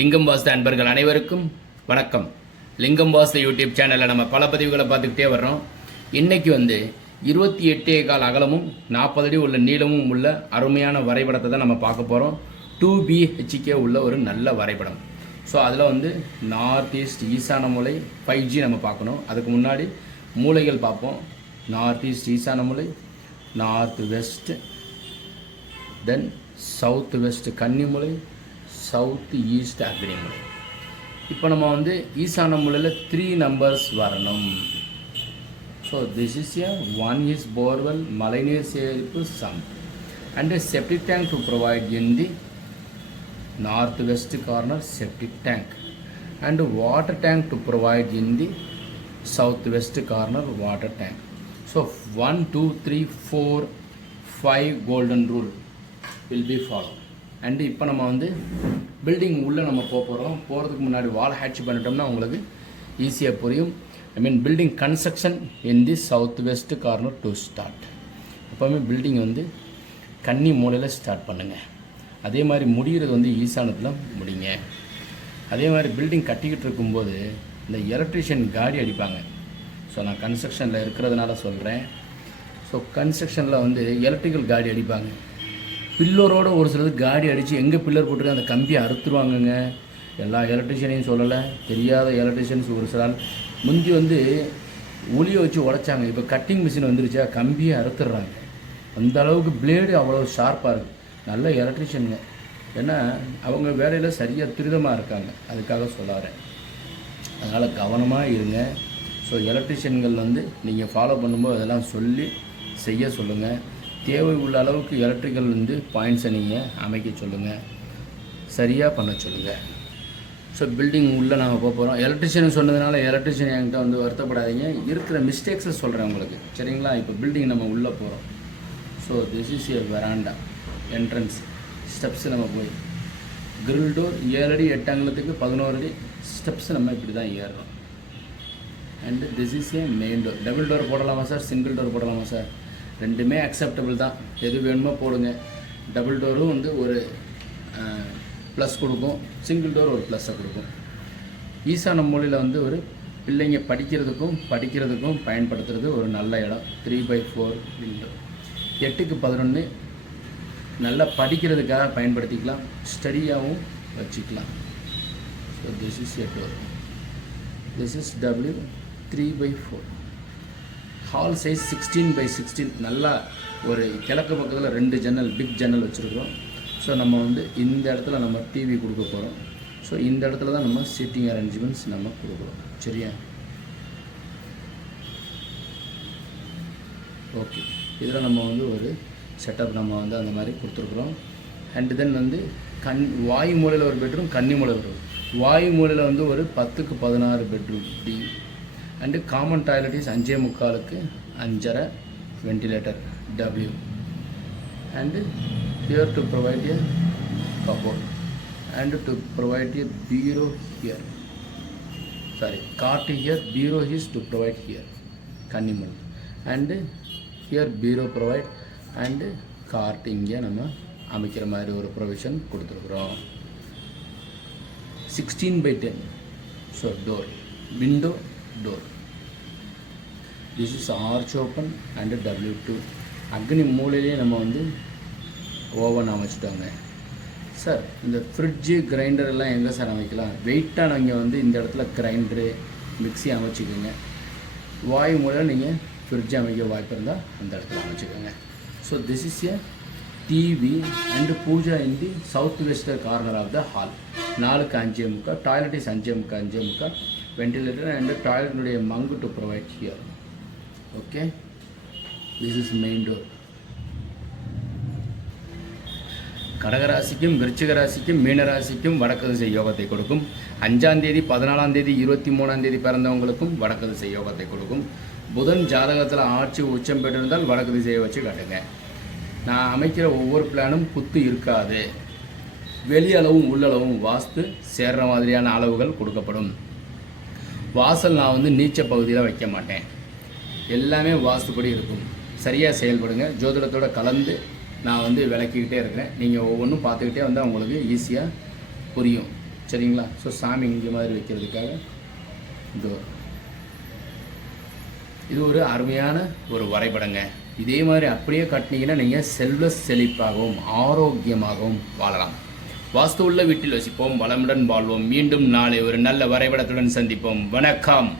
லிங்கம் வாஸ்து அன்பர்கள் அனைவருக்கும் வணக்கம். லிங்கம் வாஸ்து யூடியூப் சேனலில் நம்ம பல பதிவுகளை பார்த்துக்கிட்டே வர்றோம். இன்றைக்கி 28.25 அகலமும் 40 அடி உள்ள நீளமும் உள்ள அருமையான வரைபடத்தை தான் நம்ம பார்க்க போகிறோம். 2BHK உள்ள ஒரு நல்ல வரைபடம். ஸோ அதில் நார்த் ஈஸ்ட் ஈசான மூலை 5G நம்ம பார்க்கணும். அதுக்கு முன்னாடி மூலைகள் பார்ப்போம். நார்த் ஈஸ்ட் ஈசான மூலை, நார்த் வெஸ்ட், தென் சவுத் வெஸ்ட் கன்னிமூலை, சவுத் ஈஸ்ட் அக்னிமூலை. இப்போ நம்ம ஈசான மூலையில் 3 நம்பர்ஸ் வரணும். So this is one is borewell, மழைநீர் சேகரிப்பு, sump and septic tank to provide in the north west corner, septic tank and water tank to provide in the southwest corner, water tank. So 1 2 3 4 5 golden rule will be followed. And இப்போ நம்ம building உள்ளே நம்ம போகிறதுக்கு முன்னாடி வால் hatch பண்ணிட்டோம்னா உங்களுக்கு ஈஸியாக புரியும். Building construction in the south west corner to start. எப்போவுமே பில்டிங் கன்னி மூலையில் ஸ்டார்ட் பண்ணுங்கள். அதே மாதிரி முடிகிறது ஈசானத்தில் முடிங்க. அதே மாதிரி பில்டிங் கட்டிக்கிட்டு இருக்கும்போது இந்த எலக்ட்ரிஷியன் காடி அடிப்பாங்க. ஸோ நான் கன்ஸ்ட்ரக்ஷனில் இருக்கிறதுனால சொல்கிறேன். ஸோ கன்ஸ்ட்ரக்ஷனில் எலக்ட்ரிக்கல் காடி அடிப்பாங்க. பில்லரோடு ஒரு சிலது காடி அடித்து எங்கே பில்லர் போட்டுருக்க அந்த கம்பியை அறுத்துருவாங்கங்க. எல்லா எலக்ட்ரிஷியனையும் சொல்லலை, தெரியாத எலக்ட்ரிஷியன்ஸ் ஒரு சில முந்தி ஒளியை வச்சு உடைச்சாங்க. இப்போ கட்டிங் மிஷின் வந்துருச்சா கம்பியை அறுத்துடுறாங்க. அந்த அளவுக்கு பிளேடு அவ்வளோ ஷார்ப்பாக இருக்குது. நல்ல எலக்ட்ரிஷியனுங்க, ஏன்னா அவங்க வேலையில் சரியாக துரிதமாக இருக்காங்க. அதுக்காக சொல்லாறேன். அதனால் கவனமாக இருங்க. ஸோ எலக்ட்ரிஷியன்கள் நீங்கள் ஃபாலோ பண்ணும்போது அதெல்லாம் சொல்லி செய்ய சொல்லுங்கள். தேவை உள்ள அளவுக்கு எலக்ட்ரிக்கல் பாயிண்ட்ஸை நீங்கள் அமைக்க சொல்லுங்கள், சரியாக பண்ண சொல்லுங்கள். ஸோ பில்டிங் உள்ளே நாங்கள் போகிறோம். எலக்ட்ரிஷியன் சொன்னதுனால எலக்ட்ரிஷியன் என்கிட்ட வருத்தப்படாதீங்க. இருக்கிற மிஸ்டேக்ஸை சொல்கிறேன் உங்களுக்கு, சரிங்களா? இப்போ பில்டிங் நம்ம உள்ளே போகிறோம். So this is a veranda entrance steps. நம்ம போய் கிரில் டோர் 7 அடி 8 அங்குலத்துக்கு 11 அடி ஸ்டெப்ஸு நம்ம இப்படி தான் ஏறுறோம். And this is a main door. Double door போடலாமா சார், சிங்கிள் டோர் போடலாமா சார்? ரெண்டுமே அக்செப்டபிள் தான். எது வேணுமோ போடுங்க. டபுள் டோரும் ஒரு ப்ளஸ் கொடுக்கும், சிங்கிள் டோர் ஒரு ப்ளஸ்ஸை கொடுக்கும். ஈசான மூலையில் ஒரு பிள்ளைங்க படிக்கிறதுக்கும் பயன்படுத்துறது ஒரு நல்ல இடம். 3/4 விண்டோ. 8க்கு 11 நல்லா படிக்கிறதுக்காக பயன்படுத்திக்கலாம், ஸ்டடியாகவும் வச்சுக்கலாம். So this is a door. This is W 3/4. Hall size 16/16. நல்லா ஒரு கிழக்கு பக்கத்தில் 2 ஜன்னல், பிக் ஜன்னல் வச்சுருக்குறோம். ஸோ நம்ம இந்த இடத்துல நம்ம டிவி கொடுக்க போகிறோம். ஸோ இந்த இடத்துல தான் நம்ம சீட்டிங் அரேஞ்ச்மெண்ட்ஸ் நம்ம கொடுக்குறோம், சரியா? ஓகே, இதில் நம்ம ஒரு செட்டப் நம்ம அந்த மாதிரி கொடுத்துருக்குறோம். அண்ட் தென் வாயு மூலையில் ஒரு பெட்ரூம், கன்னி மூலையில் ஒரு வாயு மூலையில் ஒரு 10க்கு 16 பெட்ரூம் டி. அண்டு காமன் டாய்லெட் இஸ் 5.25க்கு 5.5 ventilator W. And here to provide a cupboard and to provide a bureau here. Sorry, cart here, bureau is to provide here. Kannimal. And here bureau provide and cart இங்கே நம்ம அமைக்கிற மாதிரி ஒரு provision கொடுத்துருக்குறோம். 16/10. So door, window door. This is arch open and W2. அக்னி மூலையிலே நம்ம oven அமைச்சிட்டோங்க. Sir இந்த fridge grinder எல்லாம் எங்கே சார் அமைக்கலாம்? வெயிட்டாக நீங்கள் இந்த இடத்துல கிரைண்டரு மிக்ஸி அமைச்சிக்கோங்க. வாயு மூலையில் நீங்கள் ஃப்ரிட்ஜ் அமைக்க வாய்ப்பு இருந்தால் அந்த இடத்துல அமைச்சிக்கோங்க. So this is a TV and puja in the south west corner of the hall. 4க்கு 5.25. Toilet is 5.25. வென்டிலேட்டர் அண்ட் டாய்லெட்டுடைய மங்கு to provide here. Okay, this is main door. கடகராசிக்கும் விருச்சிக ராசிக்கும் மீனராசிக்கும் வடக்கு திசை யோகத்தை கொடுக்கும். 5ஆம் தேதி 14ஆம் தேதி 23ஆம் தேதி பிறந்தவங்களுக்கும் வடக்கு திசை யோகத்தை கொடுக்கும். புதன் ஜாதகத்தில் ஆட்சி உச்சம் பெற்றிருந்தால் வடக்கு திசையை வச்சு காட்டுங்க. நான் அமைக்கிற ஒவ்வொரு பிளானும் குத்து இருக்காது. வெளியளவும் உள்ளளவும் வாஸ்து சேர்ற மாதிரியான அளவுகள் கொடுக்கப்படும். வாசல் நான் நீச்ச பகுதியில் வைக்க மாட்டேன். எல்லாமே வாஸ்துப்படி இருக்கும். சரியாக செயல்படுங்க. ஜோதிடத்தோடு கலந்து நான் விளக்கிக்கிட்டே இருக்கிறேன். நீங்கள் ஒவ்வொன்றும் பார்த்துக்கிட்டே வந்தால் உங்களுக்கு ஈஸியாக புரியும். சரிங்களா? ஸோ சாமி இங்கே மாதிரி வைக்கிறதுக்காக இது ஒரு அருமையான ஒரு வரைபடங்க. இதே மாதிரி அப்படியே கட்டினீங்கன்னா நீங்கள் செல்வ செழிப்பாகவும் ஆரோக்கியமாகவும் வாழலாம். வாஸ்து உள்ள வீட்டில் வசிப்போம், வளமுடன் வாழ்வோம். மீண்டும் நாளை ஒரு நல்ல வரைபடத்துடன் சந்திப்போம். வணக்கம்.